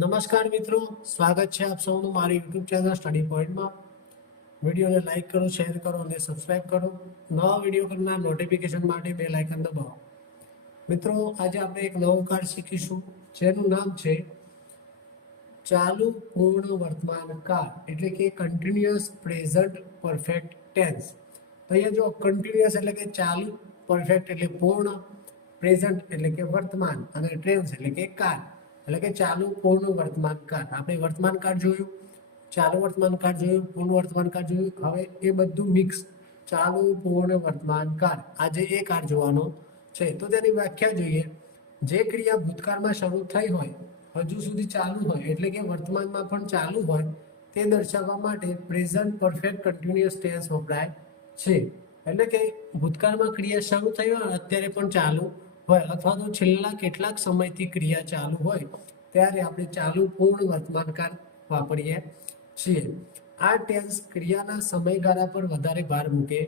નમસ્કાર મિત્રો, સ્વાગત છે આપ સૌનું મારી યુટ્યુબ ચેનલ સ્ટડી પોઈન્ટમાં. વિડીયોને લાઇક કરો, શેર કરો અને સબસ્ક્રાઇબ કરો. નવા વિડીયો કરનાર નોટિફિકેશન માટે બેલ આઇકન દબાવો. મિત્રો, આજે આપણે એક નવું કાર્ડ શીખીશું જેનું નામ છે ચાલુ પૂર્ણ વર્તમાન કાળ, એટલે કે કન્ટિન્યુઅસ પ્રેઝન્ટ પરફેક્ટ ટેન્સ. અહીંયા જો કન્ટિન્યુઅસ એટલે કે ચાલુ, પરફેક્ટ એટલે પૂર્ણ, પ્રેઝન્ટ એટલે કે વર્તમાન અને ટેન્સ એટલે કે કાળ, એટલે કે ચાલુ પૂર્ણ વર્તમાન કાળ. આપણે વર્તમાન કાળ જોયું, ચાલુ વર્તમાન કાળ જોયું, પૂર્ણ વર્તમાન કાળ જોયું. હવે એ બધું મિક્સ ચાલુ પૂર્ણ વર્તમાન કાળ, આજે એ કાળ જોવાનો છે. તો તેની વ્યાખ્યા જોઈએ. જે ક્રિયા ભૂતકાળમાં શરૂ થઈ હોય, હજુ સુધી ચાલુ હોય, એટલે કે વર્તમાનમાં પણ ચાલુ હોય, તે દર્શાવવા માટે પ્રેઝન્ટ પરફેક્ટ કન્ટિન્યુઅસ ટેન્સ વપરાય છે. એટલે કે ભૂતકાળમાં ક્રિયા શરૂ થઈ હોય, અત્યારે પણ ચાલુ હોય, અથવા તો છેલ્લા કેટલાક સમયથી ક્રિયા ચાલુ હોય, ત્યારે આપણે ચાલુ પૂર્ણ વર્તમાન કાળ વાપરીએ છીએ. આ ટેન્સ ક્રિયાના સમયગાળા પર વધારે ભાર મૂકે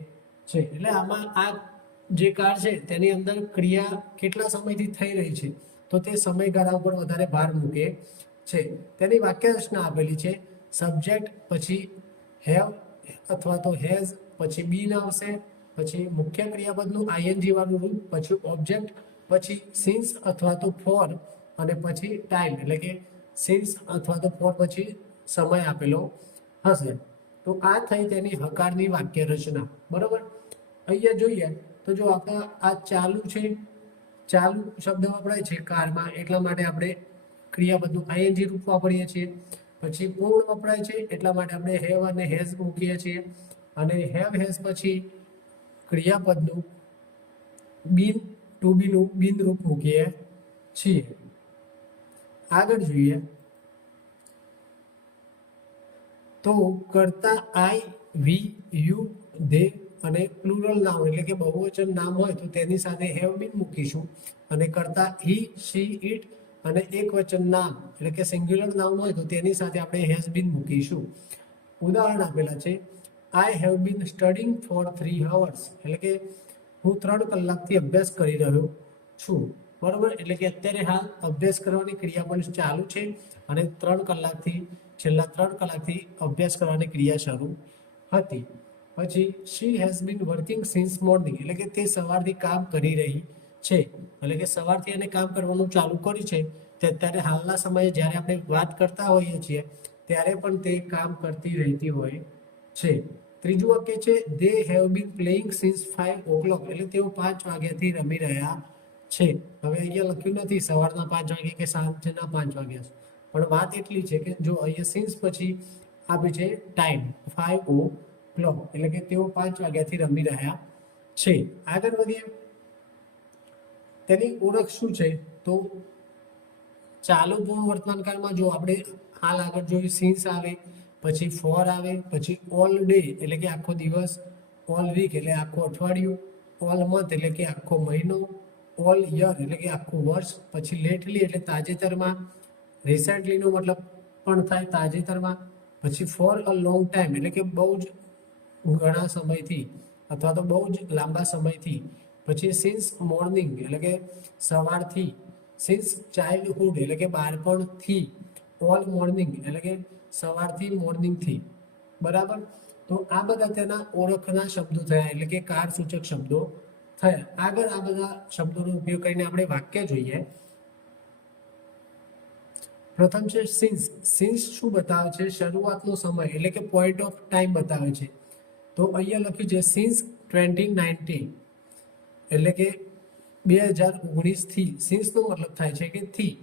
છે. એટલે આમાં આ જે કાળ છે તેની અંદર ક્રિયા કેટલા સમયથી થઈ રહી છે, તો તે સમયગાળા ઉપર વધારે ભાર મૂકે છે. તેની વાક્ય રચના આપેલી છે. સબ્જેક્ટ પછી હેવ અથવા તો હેઝ, પછી બીન આવશે, પછી મુખ્ય ક્રિયાપદનું આઈએનજી વાળું રૂપ, પછી ઓબ્જેક્ટ, પછી સિન્સ અથવા તો ફોર, અને પછી ટાઈમ, એટલે કે સિન્સ અથવા તો ફોર પછી સમય આપેલો હશે. તો આ થઈ તેની હકારની વાક્ય રચના. બરોબર. અહીંયા જોઈએ તો જો આપણે આ ચાલુ છે, ચાલુ શબ્દ વપરાય છે કાળમાં, એટલા માટે આપણે ક્રિયાપદનું આઈએનજી રૂપ વાપરીએ છીએ. પછી પૂર્ણ વપરાય છે એટલા માટે આપણે હેવ અને હેઝ મૂકીએ છીએ. અને હેવ હેઝ પછી ક્રિયાપદનું બીન ટુ બીનું બિન રૂપ મૂકીએ છીએ. આગળ જોઈએ તો કર્તા આઈ, વી, યુ, ધે અને પ્લુરલ નાઉન એટલે કે બહુવચન નામ હોય તો તેની સાથે હેવ બીન મૂકીશું. અને કર્તા હી, શી, ઇટ અને એકવચન નામ એટલે કે સિંગ્યુલર નાઉન હોય તો તેની સાથે આપણે હેઝ બીન મૂકીશું. ઉદાહરણ આપેલા છે. I have been studying for 3 hours, એટલે કે હું 3 કલાકથી અભ્યાસ કરી રહ્યો છું. બરોબર. એટલે કે અત્યારે હાલ અભ્યાસ કરવાની ક્રિયા પણ ચાલુ છે અને 3 કલાકથી છેલ્લા 3 કલાકથી અભ્યાસ કરવાની ક્રિયા શરૂ હતી. પછી she has been working since morning, એટલે કે તે સવારથી કામ કરી રહી છે. એટલે કે સવારથી એને કામ કરવાનું ચાલુ કર્યું છે. તે અત્યારે હાલના સમયે જ્યારે આપણે વાત કરતા હોઈએ છીએ ત્યારે પણ તે કામ કરતી રહેતી હોય છે. ત્રીજું વાક્ય છે they have been playing since 5 o'clock, એટલે તેઓ 5 વાગ્યાથી રમી રહ્યા છે. હવે અહીંયા લખ્યું નથી સવારના 5 વાગે કે સાંજના 5 વાગ્યા, પણ વાત એટલી છે કે જો અહીંયા સિન્સ પછી આપે છે ટાઈમ 5 o'clock, એટલે કે તેઓ 5 વાગ્યાથી રમી રહ્યા છે. આગળ વધીએ. તેની ઓળખ શું છે તો ચાલુ પૂર્ણ વર્તમાન કાળમાં જો આપણે હાલ આગળ જોયું સિન્સ આવે, પછી ફોર આવે, પછી ઓલ ડે એટલે કે આખો દિવસ, ઓલ વીક એટલે આખું અઠવાડિયું, ઓલ મંથ એટલે કે આખો મહિનો, ઓલ યર એટલે કે આખું વર્ષ, પછી લેટલી એટલે તાજેતરમાં, રિસેન્ટલીનો મતલબ પણ થાય તાજેતરમાં, પછી ફોર અ લોંગ ટાઈમ એટલે કે બહુ જ ઘણા સમયથી અથવા તો બહુ જ લાંબા સમયથી, પછી સિન્સ મોર્નિંગ એટલે કે સવારથી, સિન્સ ચાઇલ્ડહુડ એટલે કે બાળપણથી, ઓલ મોર્નિંગ એટલે કે સવારથી મોર્નિંગથી. બરાબર. તો આ બધા તેના ઓળખના શબ્દો થયા, એટલે કે કાળસૂચક શબ્દો થયા. આગળ આ બધા શબ્દોનો ઉપયોગ કરીને આપણે વાક્ય જોઈએ. પ્રથમ છે સિન્સ. સિન્સ શું બતાવે છે? શરૂઆતનો સમય એટલે કે પોઈન્ટ ઓફ ટાઈમ બતાવે છે. તો અહીંયા લખ્યું છે સિન્સ 2019, એટલે કે 2019થી. સિન્સનો મતલબ થાય છે કે થી.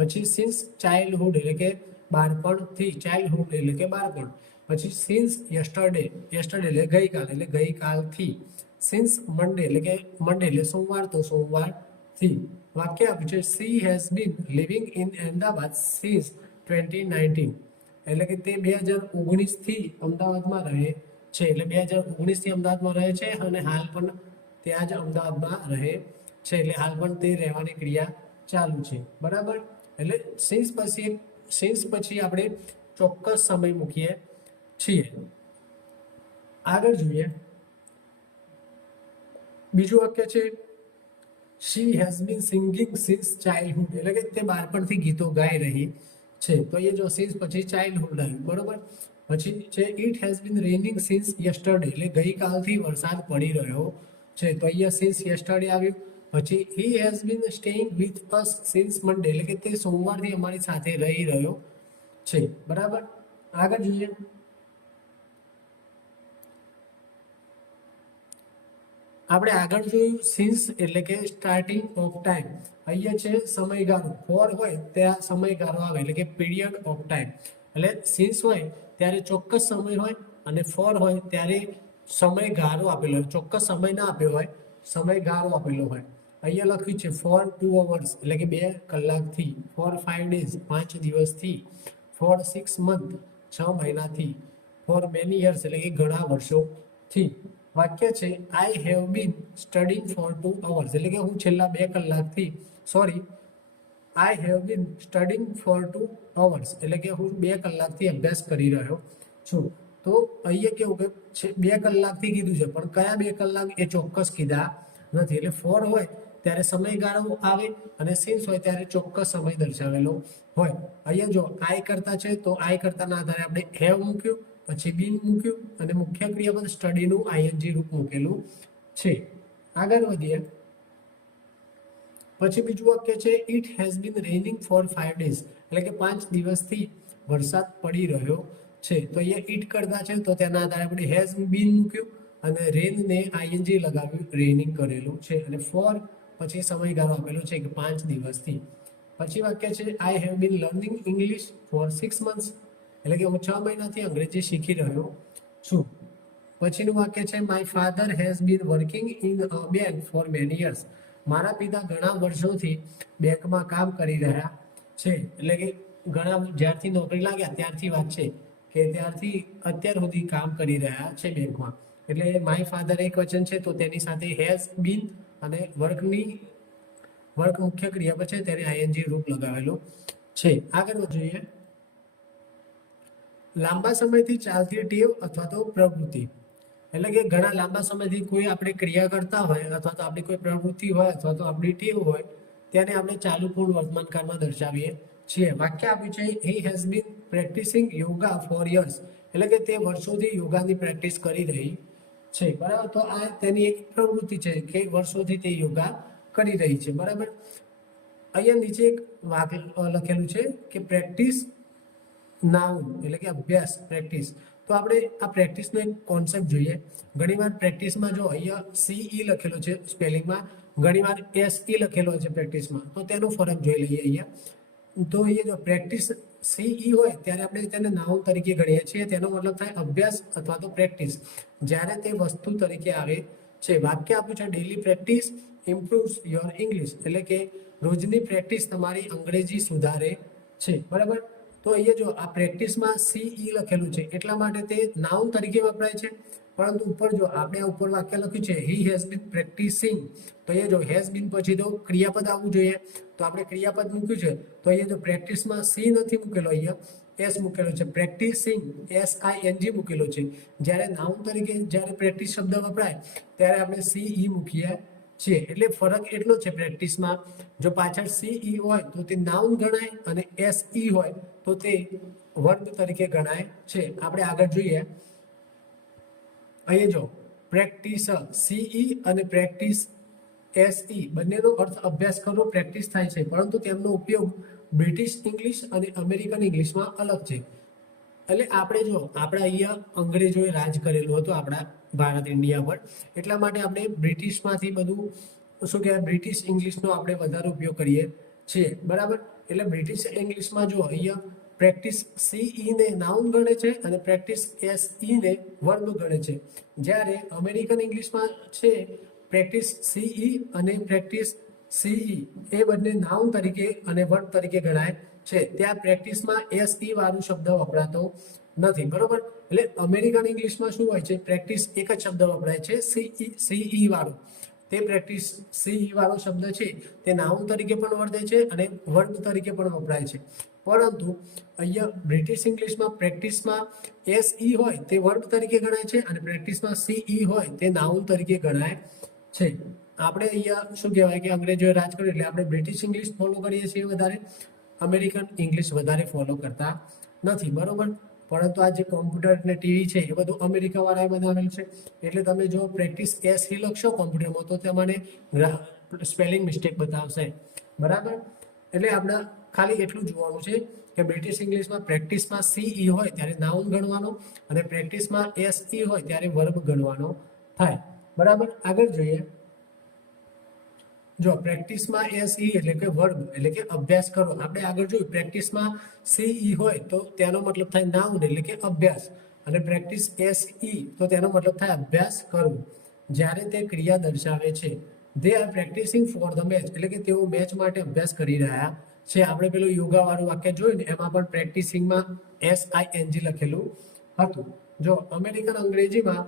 પછી સિન્સ ચાઇલ્ડહુડ એટલે કે બાળપણથી, ચાઇલ્ડહુડ એટલે કે બાળપણ. પછી સિન્સ યસ્ટરડે, યસ્ટરડે એટલે ગઈકાલ, એટલે ગઈકાલથી. સિન્સ મંડે એટલે કે મંડે એટલે સોમવાર, તો સોમવારથી. વાક્ય આપ્યું છે she has been living in Ahmedabad since 2019, એટલે કે તે 2019થી અમદાવાદમાં રહે છે. એટલે 2019થી અમદાવાદમાં રહે છે અને હાલ પણ ત્યાં જ અમદાવાદમાં રહે છે. એટલે હાલ પણ તે રહેવાની ક્રિયા ચાલુ છે. બરાબર. એટલે સિન્સ પછી આપણે ચોક્કસ સમય મૂકીએ છીએ. આગળ જોઈએ. બીજું વાક્ય છે she has been singing since childhood, એટલે કે તે બાળપણથી ગીતો ગાઈ રહી છે. તો એ જો સિન્સ પછી ચાઇલ્ડહુડ આવ્યું, બરોબર. પછી છે it has been raining since yesterday, એટલે ગઈકાલથી વરસાદ પડી રહ્યો છે. તો અહીંયા સિન્સ યસ્ટરડે આવ્યું. પછી he has been staying with us since Monday, એટલે કે તે સોમવારથી અમારી સાથે રહી રહ્યો છે, બરાબર. આગળ જોઈએ. આપણે આગળ જોયું સિન્સ એટલે કે સ્ટાર્ટિંગ ઓફ ટાઈમ. અહીંયા છે સમયગાળો, ફોર હોય ત્યાં સમયગાળો આવે એટલે કે પીરિયડ ઓફ ટાઈમ. એટલે સિન્સ હોય ત્યારે ચોક્કસ સમય હોય અને ફોર હોય ત્યારે સમયગાળો આપેલો હોય, ચોક્કસ સમય ના આપ્યો હોય, સમયગાળો આપેલો હોય. અહીંયા લખ્યું છે ફોર 2 hours એટલે કે 2 કલાકથી, ફોર 5 days 5 દિવસથી, ફોર 6 months 6 મહિનાથી, ફોર મેની યર્સ એટલે કે ઘણા વર્ષોથી. વાક્ય છે I have been studying for 2 hours, એટલે કે હું છેલ્લા 2 કલાકથી, sorry, I have been studying for 2 hours એટલે કે હું 2 કલાકથી અભ્યાસ કરી રહ્યો છું. તો અહીંયા કેવું કે છે 2 કલાકથી કીધું છે, પણ કયા 2 કલાક એ ચોક્કસ કીધા નથી. એટલે ફોર હોય ત્યારે સમયગાળો આવે અને સિન્સ હોય ત્યારે ચોક્કસ સમય દર્શાવેલો હોય. અહીંયા જો આઈ કરતા છે તો આઈ કરતાના આધારે આપણે હેવ મૂક્યું, પછી બીન મૂક્યું અને મુખ્ય ક્રિયાપદ સ્ટડીનું આઈએનજી રૂપ મૂકેલું છે. આગળ વધીએ. પછી બીજું વાક્ય છે it has been raining for 5 days, એટલે કે 5 દિવસથી વરસાદ પડી રહ્યો છે. તો અહીંયા ઇટ કરતા છે તો તેના આધારે આપણે હેઝ બીન મૂક્યું અને રેનને આઈએનજી લગાવ્યું, રેનિંગ કરેલું છે. અને ફોર પછી સમયગાળો આપેલો છે કે 5 દિવસથી. પછી વાક્ય છે I have bin learning English four 6 months, એટલે કે હું 6 મહિનાથી અંગ્રેજી શીખી રહ્યો છું. પછીનું વાક્ય છે my father has been working in a bank for many years, મારા પિતા ઘણા વર્ષોથી બેંકમાં કામ કરી રહ્યા છે. એટલે કે ઘણા જ્યારથી નોકરી લાગ્યા ત્યારથી વાત છે કે ત્યારથી અત્યાર સુધી કામ કરી રહ્યા છે બેંકમાં. એટલે માય ફાધર એક વચન છે તો તેની સાથે હેઝ બીન અને વર્ક મુખ્ય ક્રિયા છે ત્યારે આઈએનજી રૂપ લગાવેલું છે. આગળ જોઈએ. લાંબા સમયથી ચાલતી ટેવ અથવા તો પ્રવૃત્તિ, એટલે કે ઘણા લાંબા સમયથી કોઈ આપણે ક્રિયા કરતા હોય અથવા તો આપણી કોઈ પ્રવૃત્તિ હોય અથવા તો આપણી ટેવ હોય તેને આપણે ચાલુ પૂર્ણ વર્તમાનકાળમાં દર્શાવીએ છીએ. વાક્ય આપ્યું છે he has been practising yoga for years, એટલે કે તે વર્ષોથી યોગાની પ્રેક્ટિસ કરી રહી છે, બરાબર. તો આ તેની એક પ્રવૃત્તિ છે કે વર્ષોથી તે યોગા કરી રહી છે, બરાબર. અહીંયા નીચે એક વાક્ય લખેલું છે કે પ્રેક્ટિસ નાઉન એટલે કે અભ્યાસ, પ્રેક્ટિસ. તો આપણે આ પ્રેક્ટિસનો એક કોન્સેપ્ટ જોઈએ. ઘણીવાર પ્રેક્ટિસમાં જો અહીંયા CE લખેલો છે સ્પેલિંગમાં, ઘણીવાર SE લખેલો છે પ્રેક્ટિસમાં, તો તેનો ફરક જોઈ લઈએ અહીંયા. તો અહીંયા જો પ્રેક્ટિસ CE હોય ત્યારે આપણે તેને નાઉન તરીકે ગણીએ છીએ, તેનો મતલબ થાય અભ્યાસ અથવા તો પ્રેક્ટિસ, જ્યારે તે વસ્તુ તરીકે આવે છે. વાક્ય આપ્યું છે daily practice improves your English, એટલે કે રોજની પ્રેક્ટિસ તમારી અંગ્રેજી સુધારે છે, બરાબર. તો અહીંયા જો આ પ્રેક્ટિસમાં CE લખેલું છે એટલા માટે તે નાઉન તરીકે વપરાય છે. પરંતુ ઉપર જો આપણે આ ઉપર વાક્ય લખ્યું છે હી હેઝ બીન પ્રેક્ટિસિંગ, તો અહીંયા જો હેઝ બીન પછી તો ક્રિયાપદ આવવું જોઈએ, તો આપણે ક્રિયાપદ મૂક્યું છે. તો અહીંયા જો પ્રેક્ટિસમાં સી નથી મૂકેલો, અહીંયા S મૂકેલો છે, પ્રેક્ટિસિંગ SING મૂકેલો છે. જ્યારે નાઉન તરીકે જ્યારે પ્રેક્ટિસ શબ્દ વપરાય ત્યારે આપણે CE મૂકીએ છીએ. એટલે ફરક એટલો છે પ્રેક્ટિસમાં, જો પાછળ CE હોય તો તે નાઉન ગણાય અને SE હોય તો તે વર્બ તરીકે ગણાય છે. આપણે આગળ જોઈએ. અહીંયા જો પ્રેક્ટિસ CE અને પ્રેક્ટિસ SE બંનેનો અર્થ અભ્યાસ કરવો, પ્રેક્ટિસ થાય છે, પરંતુ તેમનો ઉપયોગ બ્રિટિશ ઇંગ્લિશ અને અમેરિકન ઇંગ્લિશમાં અલગ છે. એટલે આપણે જો આપણે અહીંયા અંગ્રેજોએ રાજ કરેલું હતું આપણા ભારત ઇન્ડિયા પર, એટલા માટે આપણે બ્રિટિશમાંથી બધું શું કહેવાય બ્રિટિશ ઇંગ્લિશનો આપણે વધારે ઉપયોગ કરીએ છીએ, બરાબર. એટલે બ્રિટિશ ઇંગ્લિશમાં જો અહીંયા પ્રેક્ટિસ CE ને નાઉન ગણે છે અને પ્રેક્ટિસ SE ને વર્બ ગણે છે. જ્યારે અમેરિકન ઇંગ્લિશમાં છે પ્રેક્ટિસ CE અને પ્રેક્ટિસ CE એ બંને નાઉન તરીકે અને વર્બ તરીકે ગણાય છે. ત્યાં પ્રેક્ટિસમાં SE વાળું શબ્દ વપરાતો નથી, બરોબર. એટલે અમેરિકન ઇંગ્લિશમાં શું હોય છે, પ્રેક્ટિસ એક જ શબ્દ વપરાય છે CE વાળું. તે પ્રેક્ટિસ CE વાળો શબ્દ છે તે નાઉન તરીકે પણ વર્તે છે અને વર્બ તરીકે પણ વપરાય છે. પરંતુ અહીંયા બ્રિટિશ ઇંગ્લિશમાં પ્રેક્ટિસમાં SE હોય તે વર્બ તરીકે ગણાય છે અને પ્રેક્ટિસમાં CE હોય તે નાઉન તરીકે ગણાય છે. આપણે અહીંયા શું કહેવાય કે અંગ્રેજોએ રાજ કર્યું એટલે આપણે બ્રિટિશ ઇંગ્લિશ ફોલો કરીએ છીએ વધારે, અમેરિકન ઇંગ્લિશ વધારે ફોલો કરતા નથી, બરોબર. પરંતુ આ જે કોમ્પ્યુટર ને ટીવી છે એ બધું અમેરિકા વાળાએ બનાવેલું છે. એટલે તમે જો પ્રેક્ટિસ એસ હી લખશો કોમ્પ્યુટરમાં તો તમને સ્પેલિંગ મિસ્ટેક બતાવશે, બરાબર. એટલે આપણે ખાલી એટલું જોવાનું છે કે બ્રિટિશ ઇંગ્લિશમાં પ્રેક્ટિસમાં સીઈ હોય ત્યારે નાઉન ગણવાનો અને પ્રેક્ટિસમાં એસઈ હોય ત્યારે વર્બ ગણવાનો થાય, બરાબર. આગળ જોઈએ. જો પ્રેક્ટિસમાં એસઈ એટલે કે વર્બ એટલે કે અભ્યાસ કરો. આપણે આગળ જોયું પ્રેક્ટિસમાં સીઈ હોય તો તેનો મતલબ થાય નાઉન એટલે કે અભ્યાસ, અને પ્રેક્ટિસ એસઈ તો તેનો મતલબ થાય અભ્યાસ કરવું. જ્યારે તે ક્રિયા દર્શાવે છે they are practising for the match એટલે કે તેઓ મેચ માટે અભ્યાસ કરી રહ્યા છે. આપણે પેલું યોગા વાળું વાક્ય જોયું ને એમાં પણ પ્રેક્ટિસિંગમાં SING લખેલું હતું. જો અમેરિકન અંગ્રેજીમાં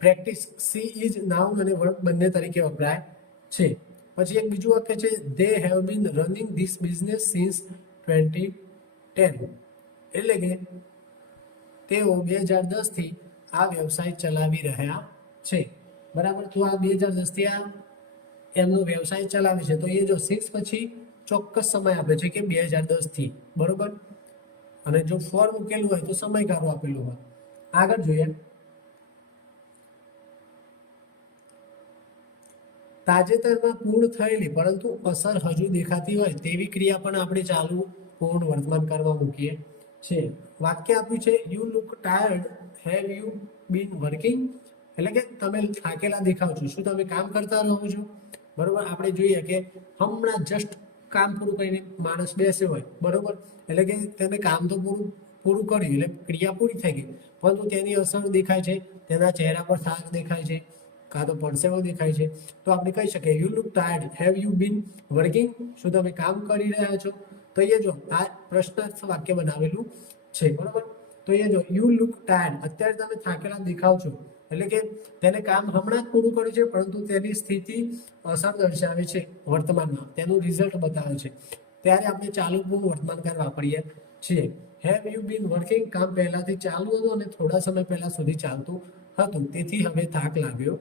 પ્રેક્ટિસ સી ઇઝ નાઉન અને વર્બ બંને તરીકે વપરાય છે. પછી એક બીજું વાક્ય છે they have been running this business since 2010 એટલે કે તેઓ 2010 થી આ વ્યવસાય ચલાવી રહ્યા છે, બરાબર. તો આ 2010 થી આ એમનો વ્યવસાય ચલાવે છે તો એ જો 6 પછી ચોક્કસ સમય આપે છે કે 2010 થી, બરોબર. અને જો ફોર મૂકેલું હોય તો સમયગાળો આપેલો હોય. આગળ જોઈએ. તાજેતરમાં પૂર્ણ થયેલી પરંતુ અસર હજુ દેખાતી હોય તેવી ક્રિયા પણ આપણે ચાલુ પૂર્ણ વર્તમાન કાળમાં મૂકીએ છીએ. વાક્ય આપ્યું છે you look tired, have you been working એટલે કે તમે થાકેલા દેખાવ છો, શું તમે કામ કરતા રહો છો, બરોબર. આપણે જોઈએ કે હમણાં જસ્ટ કામ પૂરું કરીને માણસ બેસે હોય, બરોબર, એટલે કે તેને કામ તો પૂરું કર્યું એટલે ક્રિયા પૂરી થઈ ગઈ, પરંતુ તેની અસર દેખાય છે, તેના ચહેરા પર થાક દેખાય છે, કાં તો પરસેવો દેખાય છે. તો આપણે કહી શકીએ you look tired, have you been working શું તમે કામ કરી રહ્યા છો. તો એ જો આ પ્રશ્નાર્થ વાક્ય બનાવેલું છે, બરોબર. તો એ જો યુ લુક ટાયર્ડ અત્યારે તમે થાકેલા દેખાવ છો એટલે કે તેને કામ હમણાં જ પૂરું કર્યું છે પરંતુ તેની સ્થિતિ અસર દર્શાવે છે વર્તમાનમાં, તેનું રિઝલ્ટ બતાવે છે, ત્યારે આપણે ચાલુ પૂર્ણ વર્તમાનકાળ વાપરીએ છીએ. હેવ યુ બીન વર્કિંગ કામ પહેલાથી ચાલુ હતું અને થોડા સમય પહેલા સુધી ચાલતું હતું, તેથી હવે થાક લાગ્યો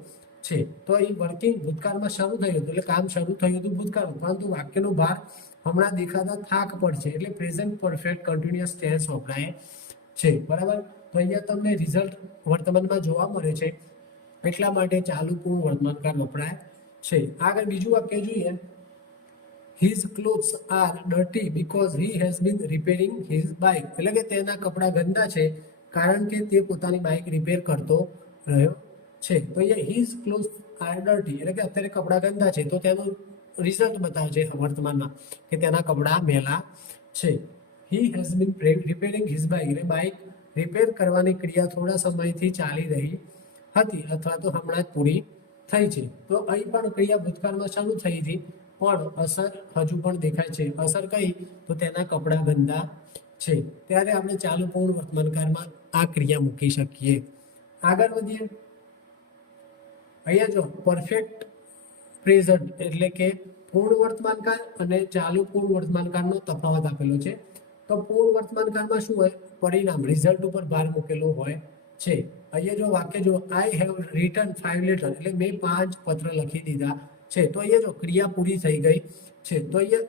છે. તો અહીં વર્કિંગ ભૂતકાળમાં શરૂ થયું હતું એટલે કામ શરૂ થયું હતું ભૂતકાળમાં, પરંતુ વાક્યનો ભાર હમણાં દેખાતા થાક પર છે એટલે પ્રેઝન્ટ પરફેક્ટ કન્ટિન્યુઅસ ટેન્સ વપરાય છે, બરાબર. તો અહીંયા તમને રિઝલ્ટ વર્તમાનમાં જોવા મળે છે એટલા માટે ચાલુ પૂર્ણ વર્તમાનકાળ વપરાય છે. આગળ બીજું વાક્ય જોઈએ. His clothes are dirty because he has been repairing his bike એટલે કે તેના કપડાં ગંદા છે કારણ કે તે પોતાની બાઇક રિપેર કરતો રહ્યો છે. તો અહીંયા his clothes are dirty એટલે કે અત્યારે કપડાં ગંદા છે તો તેનું રિઝલ્ટ બતાવે છે વર્તમાનમાં કે તેના કપડાં મેલા છે. He has been repairing his bike એટલે બાઇક રિપેર કરવાની ક્રિયા થોડા સમયથી ચાલી રહી હતી અથવા તો હમણાં જ પૂરી થઈ છે. તો અહીં પણ ક્રિયા ભૂતકાળમાં શરૂ થઈ હતી પણ અસર હજુ પણ દેખાય છે. અસર કઈ તો તેના કપડાં ગંદા છે, ત્યારે આપણે ચાલુ પૂર્ણ વર્તમાનકાળમાં આ ક્રિયા મૂકી શકીએ. આગળ વધીએ. અહીંયા જો પરફેક્ટ પ્રેઝન્ટ એટલે કે પૂર્ણ વર્તમાનકાળ અને ચાલુ પૂર્ણ વર્તમાનકાળનો તફાવત આપેલો છે. તો પૂર્ણ વર્તમાનકાળમાં શું હોય, પરિણામ રિઝલ્ટ ઉપર ભાર મૂકેલો હોય છે. અહીંયા જો વાક્ય જો આઈ હેવ રિટન 5 લેટર એટલે મેં 5 પત્ર લખી દીધા છે. તો અહીંયા જો ક્રિયા પૂરી થઈ ગઈ છે. તો અહીંયા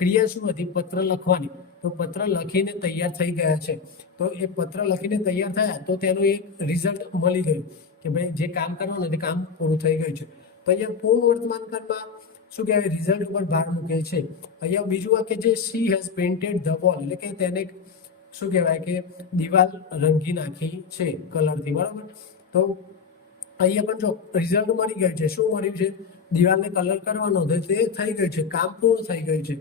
ક્રિયા શું હતી, પત્ર લખવાની. તો પત્ર લખીને તૈયાર થઈ ગયા છે. તો એ પત્ર લખીને તૈયાર થયા તો તેનું એક રિઝલ્ટ મળી ગયું કે ભાઈ જે કામ કરવાનું તે કામ પૂરું થઈ ગયું છે. તો અહીંયા પૂર્ણ વર્તમાનકાળમાં શું કહેવાય, રિઝલ્ટ ઉપર ભાર મૂકે છે. અહીંયા બીજું વાક્ય છે she has painted the wall એટલે કે તેને શું કહેવાય કે દિવાલ રંગી નાખી છે કલરથી, બરાબર. તો અહીંયા પણ જો રિઝલ્ટ મળી ગયું છે, શું મળ્યું છે, દિવાલને કલર કરવાનો તે થઈ ગયું છે, કામ પૂર્ણ થઈ ગયું છે.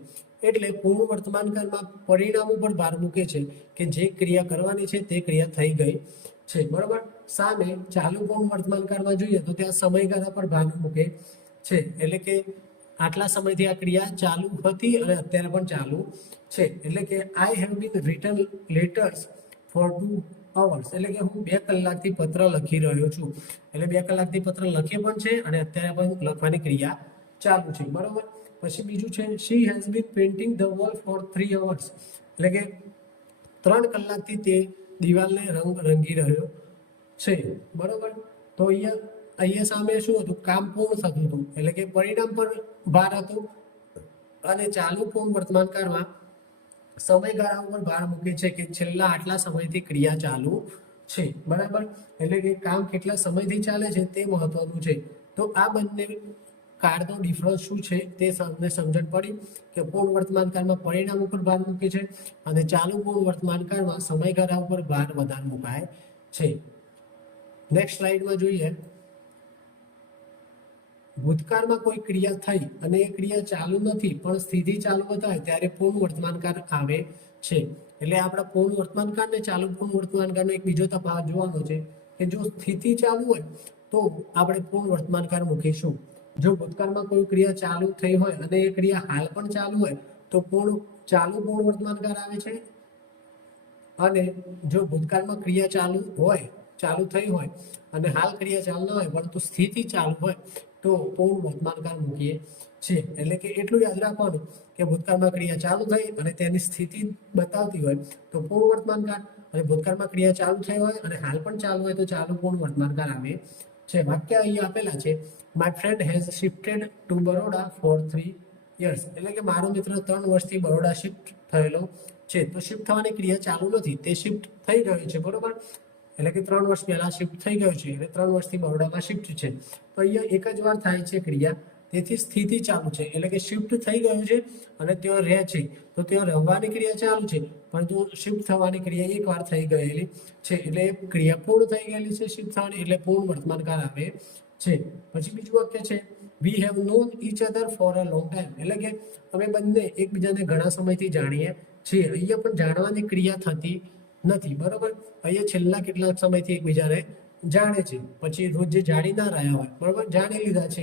એટલે પૂર્ણ વર્તમાનકાળમાં પરિણામ ઉપર ભાર મૂકે છે કે જે ક્રિયા કરવાની છે તે ક્રિયા થઈ ગઈ છે, બરાબર. સામે ચાલુ પૂર્ણ વર્તમાનકાળમાં જોઈએ તો ત્યાં સમયગાળા પર ભાર મૂકે છે એટલે કે આટલા સમયથી આ ક્રિયા ચાલુ હતી અને અત્યારે પણ ચાલુ છે. એટલે કે I have been written letters for 2 hours એટલે કે હું 2 કલાકથી પત્ર લખી રહ્યો છું. એટલે 2 કલાકથી પત્ર લખે પણ છે અને અત્યારે પણ લખવાની ક્રિયા ચાલુ છે, બરોબર. પછી બીજું છે she has been painting the wall for 3 hours એટલે કે 3 કલાકથી તે દિવાલને રંગી રહ્યો છે, બરોબર. તો અહીંયા સામે શું હતું, કામ પૂર્ણ થતું હતું એટલે કે પરિણામ પર ભાર હતો અને ચાલુ પૂર્ણ વર્તમાનકાળમાં સમયગાળા ઉપર ભાર મૂકે છે કે છેલ્લા આટલા સમયથી ક્રિયા ચાલુ છે, બરાબર. એટલે કે કામ કેટલા સમયથી ચાલે છે તે મહત્વનું છે. તો આ બંને કાળનો ડિફરન્સ શું છે તે તમને સમજણ પડી કે પૂર્ણ વર્તમાન કાળમાં પરિણામ ઉપર ભાર મૂકે છે અને ચાલુ પૂર્ણ વર્તમાન કાળમાં સમયગાળા ઉપર ભાર વધારે મુકાય છે. નેક્સ્ટ સ્લાઇડમાં જોઈએ. ભૂતકાળમાં કોઈ ક્રિયા થઈ અને એ ક્રિયા ચાલુ નથી પણ સ્થિતિ ચાલુ બતાવે ત્યારે પૂર્ણ વર્તમાન કાળ આવે છે. એટલે આપણા પૂર્ણ વર્તમાન કાળ ને ચાલુ પૂર્ણ વર્તમાન કાળનો એક બીજો તફાવત જોવાનો છે કે જો સ્થિતિ ચાલુ હોય તો આપણે પૂર્ણ વર્તમાન કાળ મૂકીશું. જો ભૂતકાળમાં કોઈ ક્રિયા ચાલુ થઈ હોય અને એ ક્રિયા હાલ પણ ચાલુ હોય તો ચાલુ પૂર્ણ વર્તમાન કાળ આવે છે. અને જો ભૂતકાળમાં ક્રિયા ચાલુ થઈ હોય અને હાલ ક્રિયા ચાલુ ન હોય પરંતુ સ્થિતિ ચાલુ હોય તો પૂર્ણ વર્તમાન કાળ મૂકીએ છીએ. એટલે કે એટલું યાદ રાખવાનું કે ભૂતકાળમાં ક્રિયા ચાલુ થઈ અને તેની સ્થિતિ બતાવતી હોય તો પૂર્ણ વર્તમાન કાળ, અને ભૂતકાળમાં ક્રિયા ચાલુ થઈ હોય અને હાલ પણ ચાલુ હોય તો ચાલુ પૂર્ણ વર્તમાન કાળ આવે છે. વાક્ય અહીં આપેલા છે, my friend has shifted to Baroda for 3 years. એટલે કે મારો મિત્ર 3 વર્ષથી બરોડા શિફ્ટ થયેલો છે. તો શિફ્ટ થવાની ક્રિયા ચાલુ નથી, તે શિફ્ટ થઈ ગયો છે, બરોબર. એટલે કે 3 વર્ષ પહેલા શિફ્ટ થઈ ગયો છે, એટલે 3 વર્ષથી બરોડામાં શિફ્ટ છે. તો અહીંયા એક જ વાર થાય છે ક્રિયા, તેથી સ્થિતિ ચાલુ છે. એટલે કે શિફ્ટ થઈ ગયું છે અને ત્યાં રહે છે, તો ત્યાં રહેવાની ક્રિયા ચાલુ છે પરંતુ શિફ્ટ થવાની ક્રિયા એક વાર થઈ ગયેલી છે, એટલે ક્રિયા પૂર્ણ થઈ ગયેલી છે શિફ્ટ થવાની, એટલે પૂર્ણ વર્તમાન કાળ આવે છે. પછી બીજું વાક્ય છે, we have non each other for a long time. એટલે કે અમે બંને એકબીજાને ઘણા સમયથી જાણીએ છીએ. અહીંયા પણ જાણવાની ક્રિયા થતી નથી, બરોબર. અહીંયા છેલ્લા કેટલાક સમયથી એકબીજાને જાણે છે, પછી રોજ જે જાણી ના રહ્યા હોય, બરોબર, જાણી લીધા છે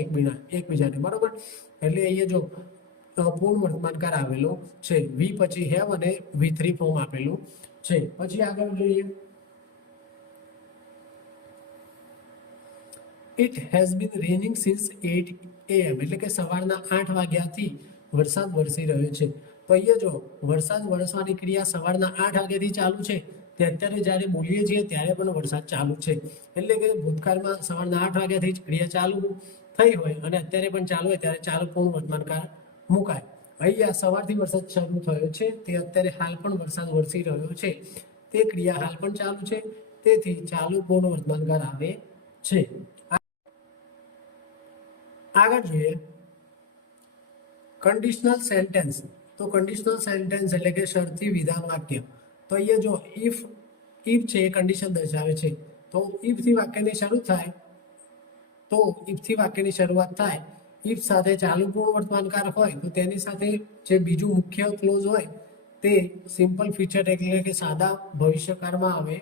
એકબીજાને, બરોબર. એટલે અહીંયા જો પૂર્ણ વર્તમાન કાળ આવેલો છે, વી પછી હેવ અને V3 ફોર્મ આપેલું છે. પછી આગળ જોઈએ, it has been raining since 8 AM. એટલે કે સવારના 8 વાગ્યાથી વરસાદ વરસી રહ્યો છે. તો અહીંયા જો વરસાદ વરસવાની ક્રિયા સવારના 8 વાગ્યાથી ચાલુ છે, તે અત્યારે જ્યારે બોલીએ છીએ ત્યારે પણ વરસાદ ચાલુ છે. એટલે કે ભૂતકાળમાં સવારના 8 વાગ્યાથી જ ક્રિયા ચાલુ થઈ હોય અને અત્યારે પણ ચાલુ હોય ત્યારે ચાલુ પૂર્ણ વર્તમાન કાળ મુકાય. અહીંયા સવારથી વરસાદ શરૂ થયો છે, તે અત્યારે હાલ પણ વરસાદ વરસી રહ્યો છે, તે ક્રિયા હાલ પણ ચાલુ છે, તેથી ચાલુ પૂર્ણ વર્તમાન કાળ આવે છે. આગળ જોઈએ કન્ડિશનલ સેન્ટેન્સ. તો કન્ડિશનલ સેન્ટેન્સ એટલે કે શરતી વિધાન વાક્ય. તો અહીંયા જો ઇફ છે એ કન્ડિશન દર્શાવે છે, તો ઇફથી વાક્યની શરૂ થાય, તો ઇફથી વાક્યની શરૂઆત થાય, ઇફ સાથે ચાલુ પૂર્ણ વર્તમાન કાળ હોય તો તેની સાથે જે બીજું મુખ્ય ક્લોઝ હોય તે સિમ્પલ ફીચર એટલે કે સાદા ભવિષ્યકાળમાં આવે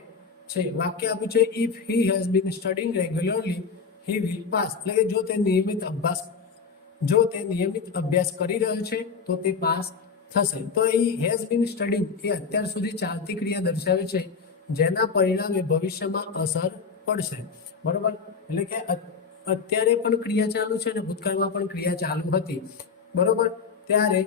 છે. વાક્ય આપ્યું છે, if he has bin studying regularly he will pass. એટલે કે જો તે નિયમિત અભ્યાસ કરી રહ્યો છે તો તે પાસ થશે. તો અહીં હેઝ બીન સ્ટડીંગ એ અત્યાર સુધી ચાલતી ક્રિયા દર્શાવે છે જેના પરિણામે ભવિષ્યમાં અસર પડશે, બરોબર. એટલે કે અત્યારે પણ ક્રિયા ચાલુ છે અને ભૂતકાળમાં પણ ક્રિયા ચાલુ હતી, બરોબર. ત્યારે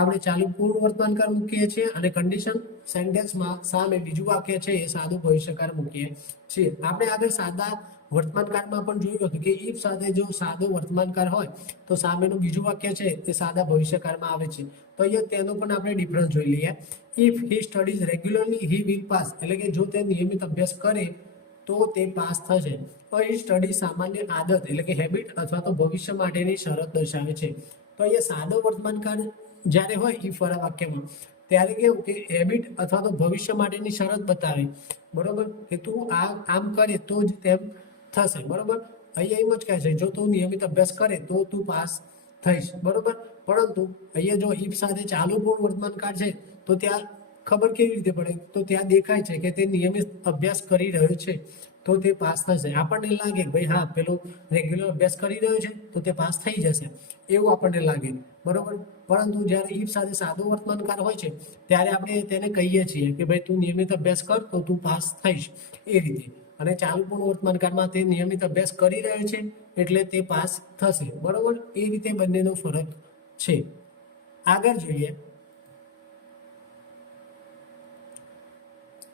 આપણે ચાલુ પૂર્ણ વર્તમાન કાળ મૂકીએ છીએ અને કન્ડિશન સેન્ટેન્સમાં સામે બીજું વાક્ય છે એ સાદું ભવિષ્યકાળ મૂકીએ છીએ. આપણે આગળ સાદા વર્તમાન કાળમાં પણ જોયું હતું કે ઇફ સાથે જો સાદો વર્તમાન કાળ હોય તો સામેનું બીજું વાક્ય છે તે સાદા ભવિષ્યકાળમાં આવે છે. તો અહીંયા તેનો પણ આપણે ડિફરન્સ જોઈ લઈએ. If he studies regularly he will pass. એટલે કે જો તે નિયમિત અભ્યાસ કરે તો તે પાસ થશે. તો એ સ્ટડી સામાન્ય આદત એટલે કે હેબિટ અથવા તો ભવિષ્ય માટેની શરત દર્શાવે છે. તો અહીંયા સાદો વર્તમાન કાળ જ્યારે હોય ઇફ વાળા વાક્યમાં ત્યારે કેવું કે હેબિટ અથવા તો ભવિષ્ય માટેની શરત બતાવે, બરોબર, કે તું આમ કરે તો જ તેમ થશે, બરોબર. અહીંયા એમ જ કહે છે જો તું નિયમિત અભ્યાસ કરે તો તું પાસ થઈશ, બરોબર. પરંતુ અહીંયા જો ઇફ સાથે ચાલુ પૂર્ણ વર્તમાન કાળ છે તો ત્યાં ખબર કેવી રીતે પડે, તો ત્યાં દેખાય છે કે તે નિયમિત અભ્યાસ કરી રહ્યો છે તો તે પાસ થશે. આપણને લાગે ભાઈ હા પેલો રેગ્યુલર અભ્યાસ કરી રહ્યો છે તો તે પાસ થઈ જશે, એવું આપણને લાગે, બરોબર. પરંતુ જ્યારે ઇફ સાથે સાદો વર્તમાન કાળ હોય છે ત્યારે આપણે તેને કહીએ છીએ કે ભાઈ તું નિયમિત અભ્યાસ કર તો તું પાસ થઈશ, એ રીતે. અને ચાલુ પૂર્ણ વર્તમાન કાળમાં તે નિયમિત અભ્યાસ કરી રહ્યો છે એટલે તે પાસ થશે, બરોબર. એ રીતે બંનેનો ફરક છે. આગળ જોઈએ,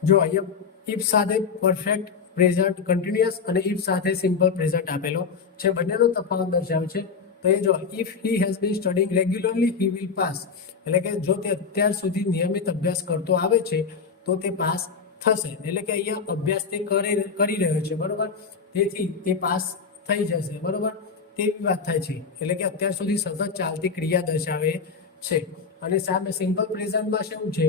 જો અહીંયા ઇફ સાથે પરફેક્ટ પ્રેઝન્ટ કન્ટિન્યુઅસ અને ઇફ સાથે સિમ્પલ પ્રેઝન્ટ આપેલો છે, બંનેનો તફાવત દર્શાવે છે. તો એ જો if he has bin studying regularly he will pass, એટલે કે જો તે અત્યાર સુધી નિયમિત અભ્યાસ કરતો આવે છે તો તે પાસ થશે. એટલે કે અહીંયા અભ્યાસ તે કરી રહ્યો છે, બરોબર, તેથી તે પાસ થઈ જશે, બરોબર, તેવી વાત થાય છે. એટલે કે અત્યાર સુધી સતત ચાલતી ક્રિયા દર્શાવે છે. અને સામે સિમ્પલ પ્રેઝન્ટમાં શું છે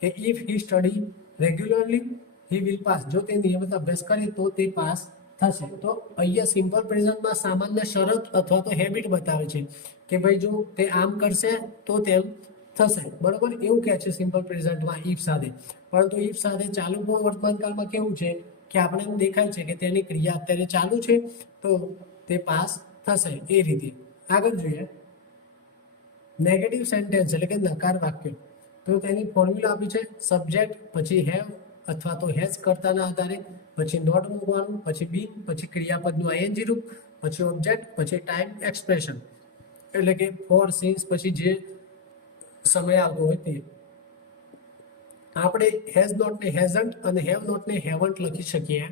કે if he study regularly he will pass, જો તે નિયમિત અભ્યાસ કરે તો તે પાસ થશે. તો અહીંયા સિમ્પલ પ્રેઝન્ટમાં સામાન્ય શરત અથવા તો હેબિટ બતાવે છે કે ભાઈ જો તે આમ કરશે તો તેમ થશે, બરોબર, એવું કહે છે સિમ્પલ પ્રેઝન્ટમાં ઇફ સાથે. પરંતુ ઇફ સાથે ચાલુ પૂર્ણ વર્તમાનકાળમાં કેવું છે કે આપણે એમ દેખાય છે કે તેની ક્રિયા અત્યારે ચાલુ છે તો તે પાસ થશે. એ રીતે આગળ જોઈએ નેગેટિવ સેન્ટેન્સ એટલે કે નકાર વાક્ય. તો તેની ફોર્મ્યુલા આપી છે સબ્જેક્ટ, પછી હેવ અથવા તો હેઝ કર્તાના આધારે, પછી નોટ મૂકવાનું, પછી બીન, પછી ક્રિયાપદનું આઈએનજી રૂપ, પછી ઓબ્જેક્ટ, પછી ટાઈમ એક્સપ્રેશન, એટલે કે ફોર, સિન્સ, પછી જે સમય આવતો હોય તે. આપણે હેઝ નોટ ને હેઝન્ટ અને હેવ નોટ ને હેવન્ટ લખી શકીએ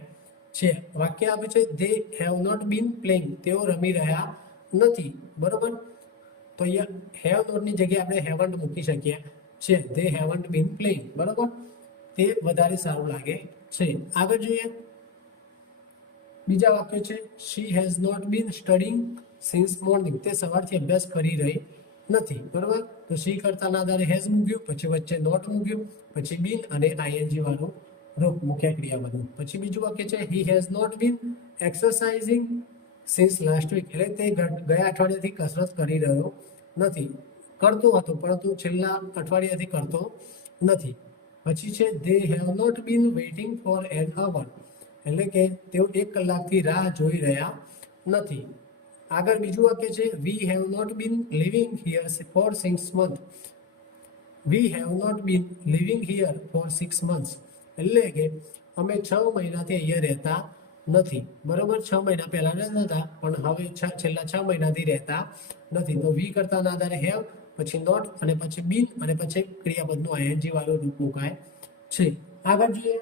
છીએ. વાક્ય આપ્યું છે they have not been playing, તેઓ રમી રહ્યા નથી, બરોબર. તો અહીંયા હેવ નોટની જગ્યાએ આપણે હેવન્ટ મૂકી શકીએ છીએ. દે હેવન્ટ બીન પ્લેઇંગ, બરોબર, તે વધારે સારું લાગે છે. આગળ જોઈએ બીજા વાક્ય છે she has not been studying since morning, તે સવારથી અભ્યાસ કરી રહી નથી, બરોબર. તો શી કર્તાના આધારે હેઝ મૂક્યું, પછી વચ્ચે નોટ મૂક્યું, પછી બીન અને આઈએનજી વાળું રૂપ મુખ્ય ક્રિયાપદનું. પછી બીજું વાક્ય છે he has not been exercising since last week, એટલે તે ગયા અઠવાડિયાથી કસરત કરી રહ્યો નથી, કરતો હતો પરંતુ છેલ્લા અઠવાડિયાથી કરતો નથી. પછી છે they have not been waiting for an hour, એટલે કે તેઓ 1 કલાકથી રાહ જોઈ રહ્યા નથી. આગળ બીજું વાક્ય છે we have not been living here for 6 months, we have not been living here for 6 months, એટલે કે અમે 6 મહિનાથી અહીંયા રહેતા નથી, બરોબર. 6 મહિના પહેલા રહેતા હતા પણ હવે છેલ્લા 6 મહિનાથી રહેતા નથી. તો વી કરતાના આધારે હેવ, પછી નોટ અને પછી બીન અને પછી ક્રિયાપદનું આઈએનજી વાળું રૂપ મુકાય છે. આગળ જોઈએ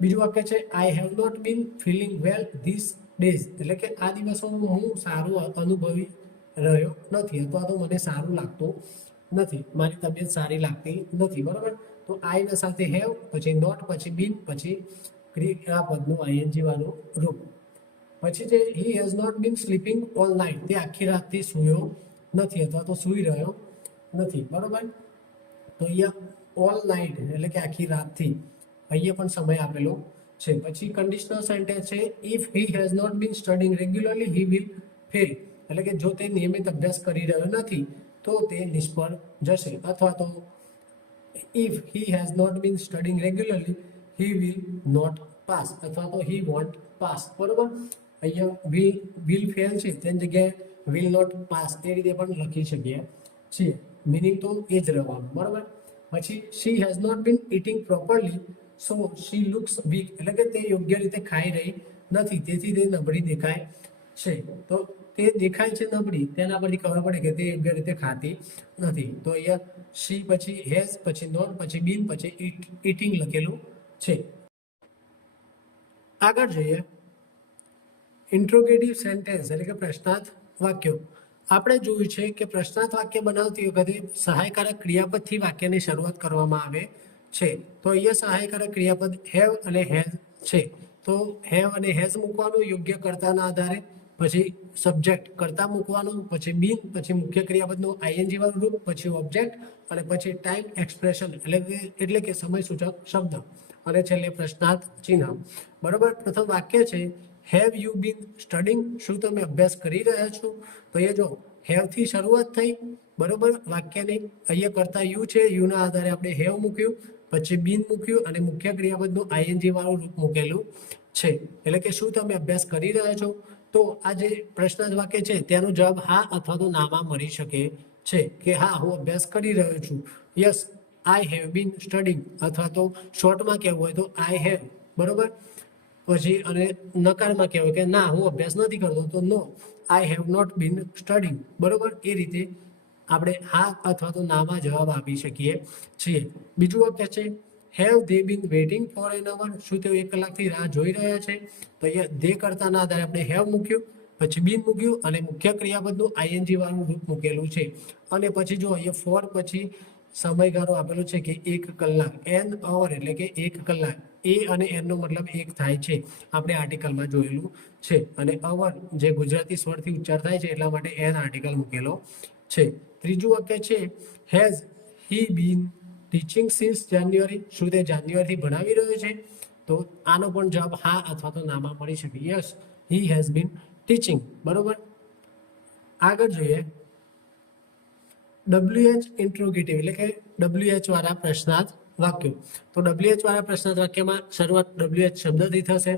બીજું વાક્ય છે I have not been feeling well these days, એટલે કે આ દિવસોમાં હું સારું અનુભવી રહ્યો નથી અથવા તો મને સારું લાગતું નથી, મારી તબિયત સારી લાગતી નથી, બરોબર. તો આઈના સાથે હેવ, પછી નોટ, પછી બીન, પછી ક્રિયાપદનું આઈએનજી વાળું રૂપ. પછી છે he has not been sleeping all night, તે આખી રાતથી સૂયો નથી અથવા તો સૂઈ રહ્યો નથી, બરોબર. તો અહીંયા ઓલ નાઇટ એટલે કે આખી રાતથી અહીંયા પણ સમય આપેલો છે. પછી કન્ડિશનલ સેન્ટેન્સ છે if he has not been studying regularly he will fail, એટલે કે જો તે નિયમિત અભ્યાસ કરી રહ્યો નથી તો તે નિષ્ફળ જશે. અથવા તો if he has not been studying regularly he will not pass, અથવા તો હી વોન્ટ પાસ, બરોબર. અહીંયા વિલ ફેલ છે તેની જગ્યાએ વિલ નોટ પાસ એ રીતે પણ લખી શકીએ છીએ. મિનિંગ તો એ જ રહેવાનું, બરોબર. પછી she has not been eating properly so she looks weak, એટલે કે તે યોગ્ય રીતે ખાઈ રહી નથી તેથી તે નબળી દેખાય છે. તો તે દેખાય છે નબળી, તેના પરથી ખબર પડે કે તે યોગ્ય રીતે ખાતી નથી. તો અહીંયા શી, પછી હેઝ, પછી નોટ, પછી બીન, પછી ઇટિંગ લખેલું છે. આગળ જોઈએ ઇન્ટ્રોગેટિવ સેન્ટેન્સ એટલે કે પ્રશ્નાર્થ વાક્યો. આપણે જોયું છે કે પ્રશ્નાર્થ વાક્ય બનાવતી વખતે સહાયકારક ક્રિયાપદથી વાક્યની શરૂઆત કરવામાં આવે છે. તો અહીંયા સહાયકારક ક્રિયાપદ હેવ અને હેઝ છે. તો હેવ અને હેઝ મૂકવાનું યોગ્ય કર્તાના આધારે, પછી સબ્જેક્ટ કર્તા મૂકવાનું, પછી બીન, પછી મુખ્ય ક્રિયાપદનું આઈએનજી વાળું રૂપ, પછી ઓબ્જેક્ટ અને પછી ટાઈમ એક્સપ્રેશન એટલે કે સમય સૂચક શબ્દ અને છેલ્લે પ્રશ્નાર્થ ચિહ્ન, બરોબર. પ્રથમ વાક્ય છે હેવ યુ બીન સ્ટડિંગ, શું તમે અભ્યાસ કરી રહ્યા છો? તો એ જો હેવથી શરૂઆત થઈ, બરોબર, વાક્યની. અહીંયા કરતા યુ છે, યુના આધારે આપણે હેવ મૂક્યું, પછી બીન મૂક્યું અને મુખ્ય ક્રિયાપદનું આઈએનજી વાળું રૂપ મૂકેલું છે. એટલે કે શું તમે અભ્યાસ કરી રહ્યા છો? તો આ જે પ્રશ્નાર્થ વાક્ય છે તેનો જવાબ હા અથવા તો નામાં મળી શકે છે કે હા હું અભ્યાસ કરી રહ્યો છું, yes I have bin studying, અથવા તો શોર્ટમાં કહેવું હોય તો આઈ હેવ, બરોબર. પછી અને નકારમાં કહેવાય કે ના હું અભ્યાસ નથી કરતો, તો no I have not been studying, બરોબર. એ રીતે આપણે હા અથવા તો નામાં જવાબ આપી શકીએ છીએ. બીજું વાક્ય છે have they been waiting for an hour, શું તેઓ 1 કલાકથી રાહ જોઈ રહ્યા છે? તો અહીંયા ધે કર્તાના આધારે આપણે હેવ મૂક્યું, પછી બિન મૂક્યું અને મુખ્ય ક્રિયાપદનું આઈએનજી વાળું રૂપ મૂકેલું છે. અને પછી જો અહીંયા ફોર પછી સમયગાળો આપેલો છે કે 1 કલાક, એન અવર એટલે કે 1 કલાક. એ અને એન નો મતલબ એક થાય છે, આપણે આર્ટિકલમાં જોયેલું છે. અને અવર જે ગુજરાતી સ્વરથી ઉચ્ચાર થાય છે એટલા માટે એન આર્ટિકલ મૂકેલો છે. ત્રીજું વાક્ય છે has he been teaching since January, શું તે જાન્યુઆરીથી ભણાવી રહ્યો છે? તો આનો પણ જવાબ હા અથવા તો નામાં મળી શકે. Yes, he has bin teaching. બરોબર. આગળ જોઈએ WH ઇન્ટ્રોગેટિવ એટલે કે WH વાળા પ્રશ્નાર્થ વાક્યો. તો WH વાળા પ્રશ્નાર્થ વાક્યમાં શરૂઆત WH શબ્દથી થશે,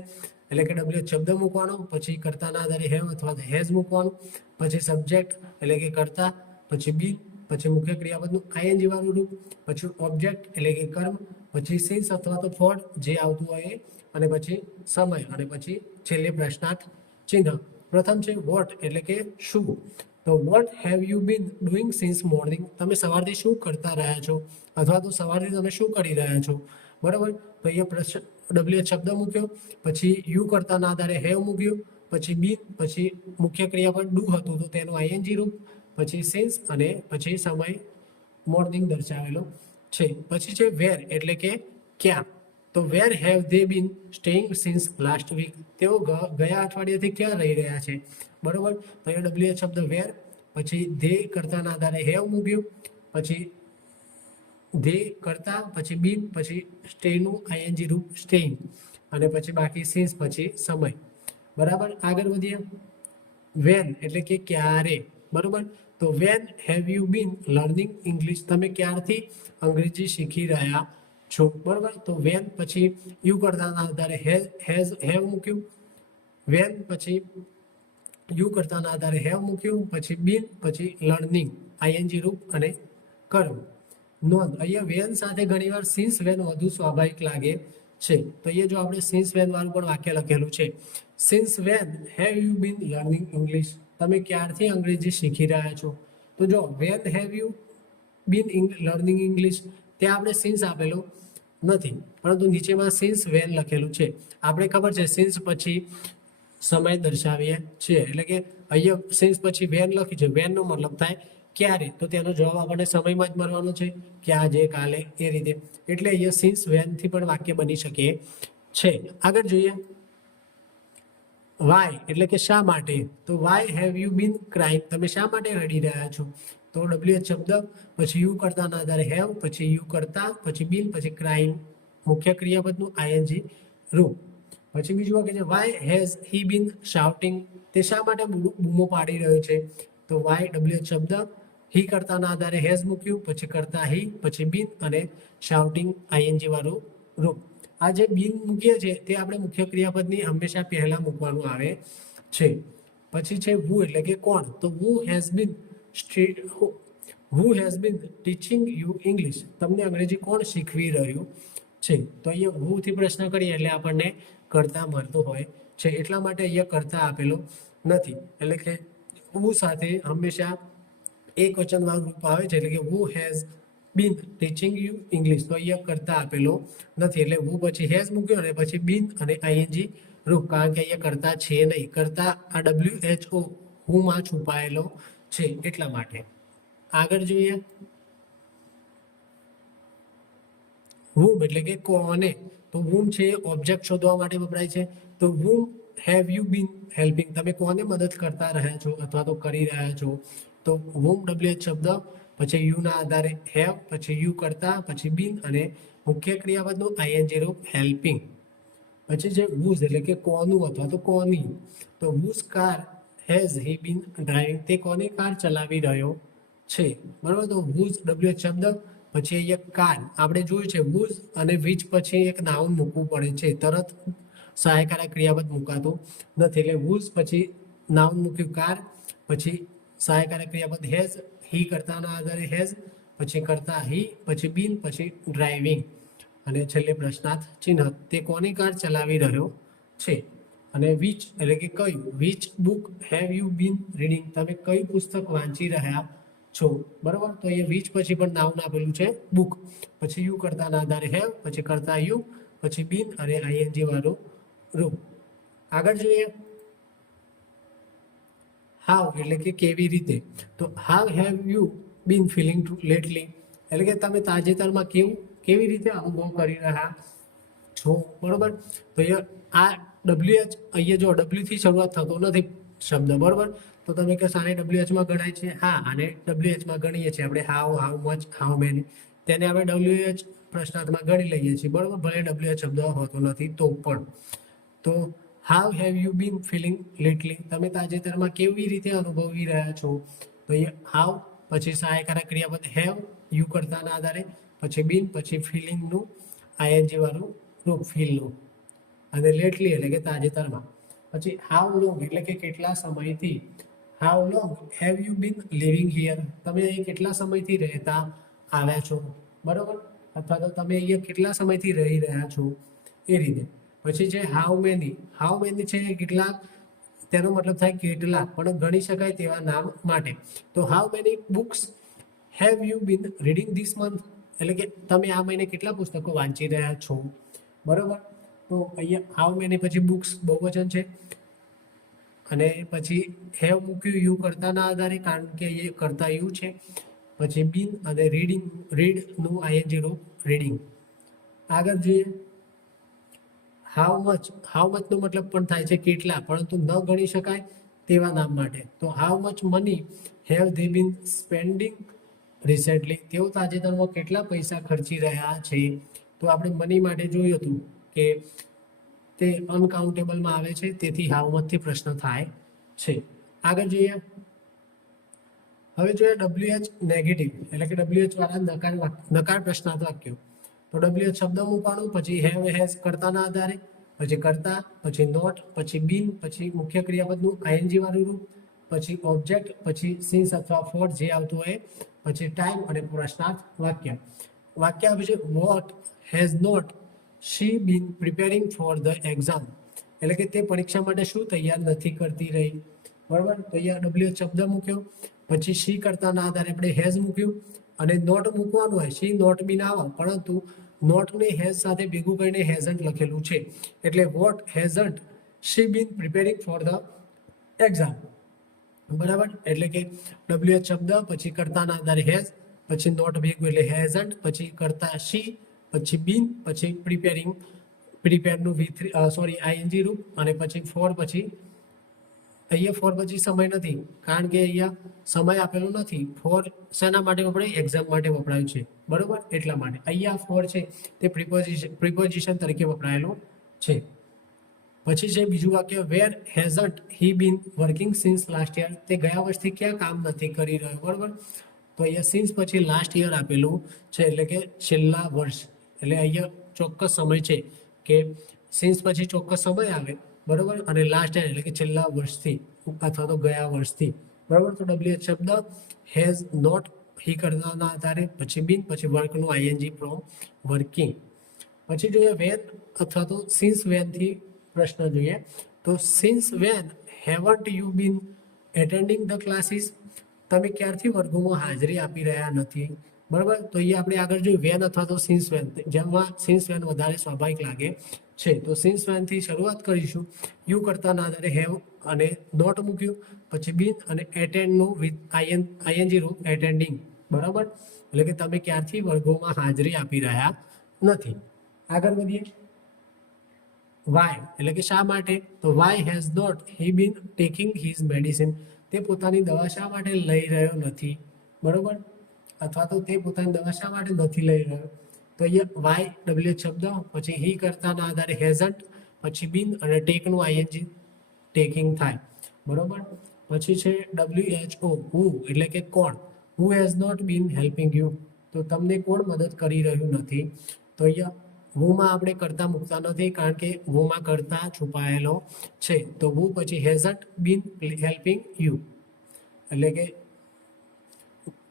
એટલે કે WH શબ્દ મૂકવાનો, પછી કર્તાના આધારે હેવ અથવા હેઝ મૂકવાનું, પછી સબ્જેક્ટ એટલે કે કર્તા, પછી બી, પછી મુખ્ય ક્રિયાપદનું આઈએનજી વાળું રૂપ, પછી ઓબ્જેક્ટ એટલે કે કર્મ, પછી સિન્સ અથવા તો ફોર જે આવતું હોય એ, અને પછી સમય, અને પછી છેલ્લે પ્રશ્નાર્થ ચિહ્ન. પ્રથમ છે વોટ એટલે કે શું. તો what have you bin doing since morning, તમે સવારથી શું કરતા રહ્યા છો, અથવા તો સવારથી તમે શું કરી રહ્યા છો. બરાબર. તો અહીંયા WH શબ્દ મૂક્યો, પછી યુ કરતાના આધારે હેવ મૂક્યું, પછી બીન, પછી મુખ્ય ક્રિયાપદ ડુ હતું તો તેનું આઈએનજી રૂપ, પછી સિન્સ અને પછી સમય મોર્નિંગ દર્શાવેલો છે. પછી છે વેર એટલે કે ક્યાં. તો where have they been staying since last week, તેઓ ગયા અઠવાડિયાથી ક્યાં રહી રહ્યા છે. બરોબર. તો એ WH શબ્દ વેર, પછી ધે કરતાના આધારે હેવ મૂક્યું, પછી ધે કરતા, પછી બીન, પછી સ્ટેનું આઈએનજી રૂપ સ્ટેઇંગ, અને પછી બાકી સિન્સ, પછી સમય. બરાબર. આગળ વધીએ. વેન એટલે કે ક્યારે. બરોબર. તો when have you been learning English, તમે ક્યારથી અંગ્રેજી શીખી રહ્યા છો. બરોબર. તો વેન પછી યુ કરતાના આધારે હેવ મૂક્યું, વેન પછી યુ કરતાના આધારે હેવ મૂક્યું, પછી બીન, પછી લર્નિંગ આઈએનજી રૂપ અને કર્મ. નોંધ, અહીંયા વેન સાથે ઘણીવાર સિન્સ વેન વધુ સ્વાભાવિક લાગે છે. તો અહીંયા જો આપણે સિન્સ વેન વાળું પણ વાક્ય લખેલું છે. Since when have you been learning English, તમે ક્યારથી અંગ્રેજી શીખી રહ્યા છો. તો જો when have you been learning English, ત્યાં આપણે સિન્સ આપેલો નથી, પરંતુ નીચેમાં સિન્સ વેન લખેલું છે. આપણે ખબર છે સિન્સ પછી સમય દર્શાવીએ છીએ, એટલે કે અહીંયા સિન્સ પછી વેન લખી છે, વેનનો મતલબ થાય ક્યારે, તો તેનો જવાબ આપણને સમયમાં જ મળવાનો છે કે આજે, કાલે, એ રીતે. એટલે અહીંયા સિન્સ વેનથી પણ વાક્ય બની શકે છે. આગળ જોઈએ વાય એટલે કે શા માટે. તો why have you been crying, તમે શા માટે રડી રહ્યા છો. તો WH શબ્દ, પછી યુ કરતાના આધારે હેવ, પછી યુ કરતા, પછી બીન, પછી ક્રાઇંગ મુખ્ય ક્રિયાપદનું આઈએનજી રૂપ. પછી બીજું વાક્ય છે why has he been shouting, તે શા માટે બૂમો પાડી રહ્યો છે. તો વાય WH શબ્દ, હી કરતાના આધારે હેઝ મૂક્યું, પછી કરતા હી, પછી બીન, અને શાઉટિંગ આઈએનજી વાળું રૂપ. આ જે બીન મૂકીએ છીએ તે આપણે મુખ્ય ક્રિયાપદની હંમેશા પહેલા મૂકવાનું આવે છે. પછી છે વુ એટલે કે કોણ. તો વુ has been teaching you English, તમને અંગ્રેજી કોણ શીખવી રહ્યું છે. તો અહીંયા વુ થી પ્રશ્ન કરીએ એટલે આપણને કર્તા મળતો હોય છે, એટલા માટે અહીંયા કર્તા આપેલો નથી. એટલે કે વુ સાથે હંમેશા એક વચનવાળું રૂપ આવે છે, એટલે કે વુ has been teaching you English. તો અહીંયા કરતા આપેલો નથી, એટલે વુ પછી હેઝ મૂક્યો અને પછી બીન અને આઈએનજી રૂપ, કારણ કે અહીંયા કરતા છે નહીં. કરતા આ WHO હુમાં છુપાયેલો છે એટલા માટે. આગળ જોઈએ whom એટલે કે કોને. તો whom છે ઓબ્જેક્ટ શોધવા માટે વપરાય છે. તો whom have you been helping, તમે કોને મદદ કરતા રહ્યા છો અથવા તો કરી રહ્યા છો. તો whom WH શબ્દ, પછી યુ ના આધારે હેવ, પછી યુ કરતા, પછી બીન, અને મુખ્ય ક્રિયાપદનું આઈએનજી રૂપ હેલ્પિંગ. પછી છે whose એટલે કે કોનું અથવા તો કોની. તો whose car has he been driving, તે કોની કાર ચલાવી રહ્યો છે. બરાબર. તો whose WH શબ્દ, પછી અહીંયા કાર આપણે જોયું છે whose અને which પછી એક નાઉન મૂકવું પડે છે, તરત સહાયકારક ક્રિયાપદ મુકાતું નથી. એટલે whose પછી નાઉન મૂક્યું કાર, પછી સહાયકારક ક્રિયાપદ હેઝ, હી કરતાના આધારે હેઝ, પછી કરતા હી, પછી બીન, પછી ડ્રાઇવિંગ, અને છેલ્લે પ્રશ્નાર્થ ચિહ્ન, તે કોની કાર ચલાવી રહ્યો છે. અને વિચ એટલે કે કયું. Which book have you bin reading, તમે કઈ પુસ્તક વાંચી રહ્યા છો. બરાબર. તો અહીંયા વિચ પછી પણ નાઉન આપેલું છે બુક, પછી યુ કરતાના આધારે હેવ, પછી કરતા યુ, પછી બીન અને આઈએનજી વાળું રૂપ. આગળ જોઈએ હાઉ એટલે કે કેવી રીતે. તો how have you been feeling lately એટલે કે તમે તાજેતરમાં કેવી રીતે અનુભવ કરી રહ્યા છો, બરોબર. તો આ ડબલ્યુએચ અહીંયા જો ડબલ્યુથી શરૂઆત થતો નથી શબ્દ, બરોબર. તો તમે કે આને ડબલ્યુએચમાં ગણાય છે, હા આને ડબલ્યુએચમાં ગણીએ છીએ આપણે. હાઉ મચ, હાઉ મેની, તેને આપણે ડબલ્યુએચ પ્રશ્નાર્થમાં ગણી લઈએ છીએ, બરોબર. ભલે ડબલ્યુએચ શબ્દ હોતો નથી તો પણ. તો how have you been feeling lately, તમે તાજેતરમાં કેવી રીતે અનુભવી રહ્યા છો. તો અહીંયા હાવ પછી સહાયકારક ક્રિયાપદ હેવ, યુ કરતાના આધારે, પછી બીન, પછી ફિલિંગનું આઈએનજી વાળું રૂપ ફીલનું, અને લેટલી એટલે કે તાજેતરમાં. પછી હાઉ લોંગ એટલે કે કેટલા સમયથી. How long have you bin living here, તમે અહીં કેટલા સમયથી રહેતા આવ્યા છો, બરોબર. અથવા તો તમે અહીંયા કેટલા સમયથી રહી રહ્યા છો, એ રીતે. પછી છે હાઉ મેની છે કેટલાક, તેનો મતલબ થાય કેટલા, પણ ગણી શકાય તેવા નામ માટે. તો how many books have you bin reading this month, એટલે કે તમે આ મહિને કેટલા પુસ્તકો વાંચી રહ્યા છો, બરોબર. તો અહીંયા હાઉ મેની પછી બુક્સ બહુવચન છે, અને પછી હેવ મૂક્યું યુ કરતાના આધારે, કારણ કે એ કરતા યુ છે. પછી બીન અને રીડનું આઈએનજી રૂપ રીડિંગ. આગળ જોઈએ હાઉ મચનો મતલબ પણ થાય છે કેટલા, પરંતુ ન ગણી શકાય તેવા નામ માટે. તો how much money have they been spending recently, તેઓ તાજેતરમાં કેટલા પૈસા ખર્ચી રહ્યા છે. તો આપણે મની માટે જોયું હતું કે તે અનકાઉન્ટેબલમાં આવે છે, તેથી હાઉ મચથી પ્રશ્ન થાય છે. આગળ જોઈએ, હવે જોઈએ ડબલ્યુએચ નેગેટિવ એટલે કે ડબલ્યુએચ વાળા નકાર પ્રશ્નાર્થ વાક્યો. તો ડબલ્યુએચ શબ્દ મૂકવાનું, પછી હેવ હેઝ કરતાના આધારે, પછી કરતા, પછી નોટ, પછી બીન, પછી મુખ્ય ક્રિયાપદનું આઈએનજી વાળું રૂપ, પછી ઓબ્જેક્ટ, પછી સિન્સ અથવા ફોર જે આવતું હોય, પછી ટાઈમ અને પ્રશ્નાર્થ વાક્ય આવે છે what has not she been preparing for the exam, એટલે કે તે પરીક્ષા માટે શું તૈયાર નથી કરતી રહી, બરાબર. તો અહીંયા ડબલ્યુએચ શબ્દ મૂક્યો, પછી શી કરતાના આધારે આપણે હેઝ મૂક્યું, અને નોટ મૂકવાનું હોય, શી નોટ બીન આવે, પરંતુ નોટને હેઝ સાથે ભેગું કરીને હેઝન્ટ લખેલું છે, એટલે what hasn't she been preparing for the exam, બરાબર. એટલે કે ડબલ્યુએચ શબ્દ, પછી કરતાના આધારે હેઝ, પછી નોટ ભેગું એટલે હેઝન્ટ, પછી કરતા શી, પછી બીન, પછી પ્રિપેરનું આઈએનજી રૂપ, અને પછી ફોર, પછી અહીંયા ફોર પછી સમય નથી, કારણ કે અહીંયા સમય આપેલો નથી. ફોર શેના માટે વપરાય, એક્ઝામ માટે વપરાયું છે, બરોબર. એટલા માટે અહીંયા ફોર છે તે પ્રિપોઝિશન તરીકે વપરાયેલો છે. પછી છે બીજું વાક્ય where hasn't he been working since last year, તે ગયા વર્ષથી ક્યાં કામ નથી કરી રહ્યો, બરોબર. તો અહીંયા સિન્સ પછી લાસ્ટ યર આપેલું છે, એટલે કે છેલ્લા વર્ષ, એટલે અહીંયા ચોક્કસ સમય છે કે સિન્સ પછી ચોક્કસ સમય આવે, બરોબર. અને લાસ્ટ યર એટલે કે છેલ્લા વર્ષથી અથવા તો ગયા વર્ષથી, બરોબર. તો ડબલ્યુએચ શબ્દ હેઝ નોટ હી કરતાના આધારે, પછી બીન, પછી વર્કનું આઈએનજી ફ્રોમ વર્કિંગ. પછી જોઈએ વેન અથવા તો સિન્સ વેનથી પ્રશ્ન જોઈએ. તો since when haven't you been attending the classes, તમે ક્યારથી વર્ગોમાં હાજરી આપી રહ્યા નથી, બરાબર. તો અહીંયા આપણે આગળ જોયું વેન અથવા તો સિન્સ વેન, જેમાં સિન્સ વેન વધારે સ્વાભાવિક લાગે છે. તો સિન્સ વેનથી શરૂઆત કરીશું. યુ કરતાના આધારે હેવ અને નોટ મૂક્યું, પછી બીન અને એટેન્ડનું વિથ આઈએનજી રૂપ એટેન્ડિંગ, બરાબર. એટલે કે તમે ક્યારથી વર્ગોમાં હાજરી આપી રહ્યા નથી. આગળ વધીએ, વાય એટલે કે શા માટે. તો why has not he been taking his medicine, તે પોતાની દવા શા માટે લઈ રહ્યો નથી, બરોબર. અથવા તો તે પોતાની દવા શા માટે નથી લઈ રહ્યો. તો અહીંયા વાય ડબલ્યુ શબ્દ, પછી હી કરતાના આધારે હેઝન્ટ, પછી બીન અને ટેકનું આઈએનજી ટેકિંગ થાય, બરોબર. પછી છે WHO હુ એટલે કે કોણ. Who has not been helping you, તો તમને કોણ મદદ કરી રહ્યું નથી. તો અહીંયા હુમાં આપણે કરતા મૂકતા નથી, કારણ કે હુમાં કરતા છુપાયેલો છે. તો હુ પછી હેઝન્ટ બીન હેલ્પિંગ યુ, એટલે કે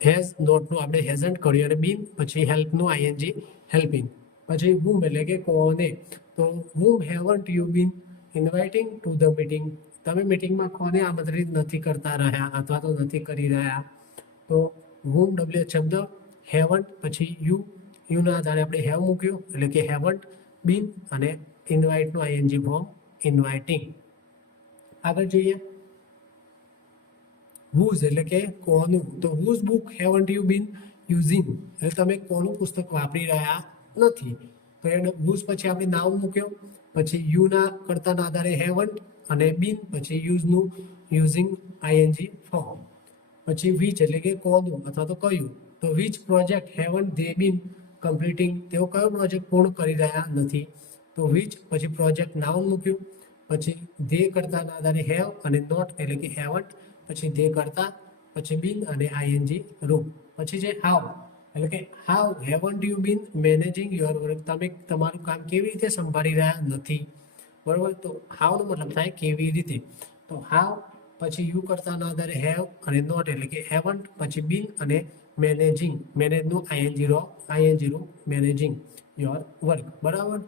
હેઝ નોટનું આપણે હેઝન્ટ કર્યું, અને બીન પછી હેલ્પનું આઈએનજી હેલ્પિંગ, પછી હુમ એટલે કે કોને. તો whom haven't you been inviting to the meeting, તમે મીટિંગમાં કોને આમંત્રિત નથી કરતા રહ્યા અથવા તો નથી કરી રહ્યા. તો હુમ ડબલ્યુ શબ્દ હેવન્ટ, પછી યુના આધારે આપણે હેવ મૂક્યું, એટલે કે હેવન્ટ બીન અને ઇન્વાઇટનું આઈએનજી ફોર્મ ઇન્વાઇટિંગ. આગળ જોઈએ, હુઝ એટલે કે કોનું, તો whose book haven't you been using એટલે તમે કોનું પુસ્તક વાપરી રહ્યા નથી. તો એને હુઝ પછી આપણે નાઉન મૂક્યો, પછી યુના કર્તાના આધારે હેવન્ટ અને બીન પછી યુઝનું યુઝિંગ આઈએનજી ફોર્મ. પછી વિચ એટલે કે કોનું અથવા તો કયું, તો which project haven't they been completing તેઓ કયો પ્રોજેક્ટ પૂર્ણ કરી રહ્યા નથી. તો વિચ પછી પ્રોજેક્ટ નાઉન મૂક્યું, પછી ધે કરતાના આધારે હેવ અને નોટ એટલે કે હેવન્ટ, પછી ધે કરતા, પછી બીન અને આઈએનજી રૂપ. પછી છે હાઉ એટલે કે how haven't you bin managing your work, તમે તમારું કામ કેવી રીતે સંભાળી રહ્યા નથી. બરોબર, તો હાઉનો મતલબ થાય કેવી રીતે. તો હાઉ પછી યુ કરતાના આધારે હેવ અને નોટ એટલે કે હેવન્ટ, પછી બીન અને મેનેજિંગ, મેનેજનું આઈએનજી રૂપ મેનેજિંગ યોર વર્ક. બરાબર,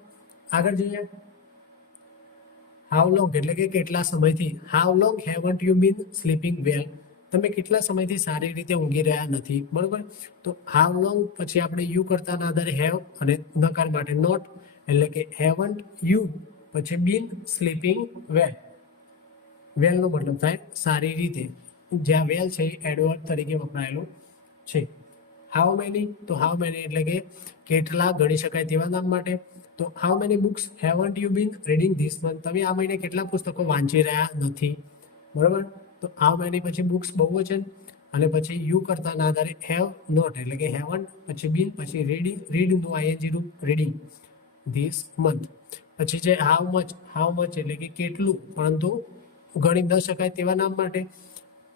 આગળ જોઈએ. હાઉ લોંગ એટલે કે કેટલા સમયથી. How long haven't you been sleeping well, તમે કેટલા સમયથી સારી રીતે ઊંઘી રહ્યા નથી. બરોબર, તો હાઉ લોંગ પછી આપણે યુ કરતાના આધારે હેવ અને નકાર માટે નોટ એટલે કે હેવન્ટ યુ પછી બીન સ્લીપિંગ વેલ. વેલનો મતલબ થાય સારી રીતે, જ્યાં વેલ છે એ એડવર્બ તરીકે વપરાયેલું છે. હાઉ મેની, તો હાઉ મેની એટલે કે કેટલા ગણી શકાય તેવા નામ માટે. તો how many books haven't you bin reading this month, તમે આ મહિને કેટલા પુસ્તકો વાંચી રહ્યા નથી. બરાબર, તો હાઉ મેની પછી બુક્સ બહુવચન અને પછી યુ કરતાના આધારે હેવ નોટ એટલે કે હેવન્ટ, પછી બીન પછી રીડનું આઈએનજી રૂપ રીડિંગ ધીસ મંથ. પછી છે હાઉ મચ એટલે કે કેટલું પરંતુ ગણી ન શકાય તેવા નામ માટે.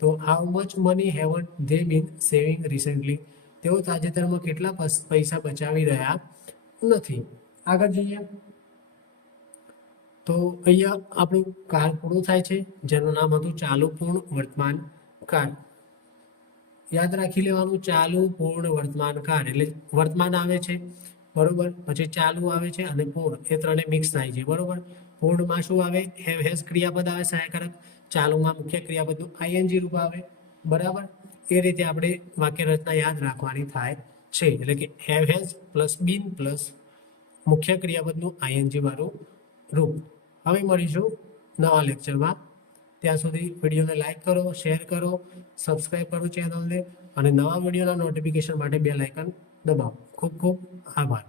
તો how much money haven't they been saving recently, તેઓ તાજેતરમાં કેટલા પૈસા બચાવી રહ્યા નથી. આગળ જોઈએ. તો અહીંયા આપણું કાળ પૂરું થાય છે, જેનું નામ હતું ચાલુ પૂર્ણ વર્તમાન કાળ. યાદ રાખી લેવાનું, ચાલુ પૂર્ણ વર્તમાન કાળ એટલે વર્તમાન આવે છે, બરોબર, પછી ચાલુ આવે છે અને પૂર્ણ, એ ત્રણે મિક્સ થાય છે. બરોબર, પૂર્ણમાં શું આવે, હેવ હેઝ ક્રિયાપદ આવે સહાયકારક, ચાલુમાં મુખ્ય ક્રિયાપદનું આઈએનજી રૂપ આવે. બરાબર, એ રીતે આપણે વાક્ય રચના યાદ રાખવાની થાય છે. એટલે કે have has plus bin plus મુખ્ય ક્રિયાપદનું આઈએનજી વાળું રૂપ. હવે મળીશું નવા લેક્ચરમાં. ત્યાં સુધી વિડીયોને લાઈક કરો, શેર કરો, સબસ્ક્રાઈબ કરો ચેનલને, અને નવા વિડીયોના નોટિફિકેશન માટે બેલ આઇકન દબાવો. ખૂબ ખૂબ આભાર.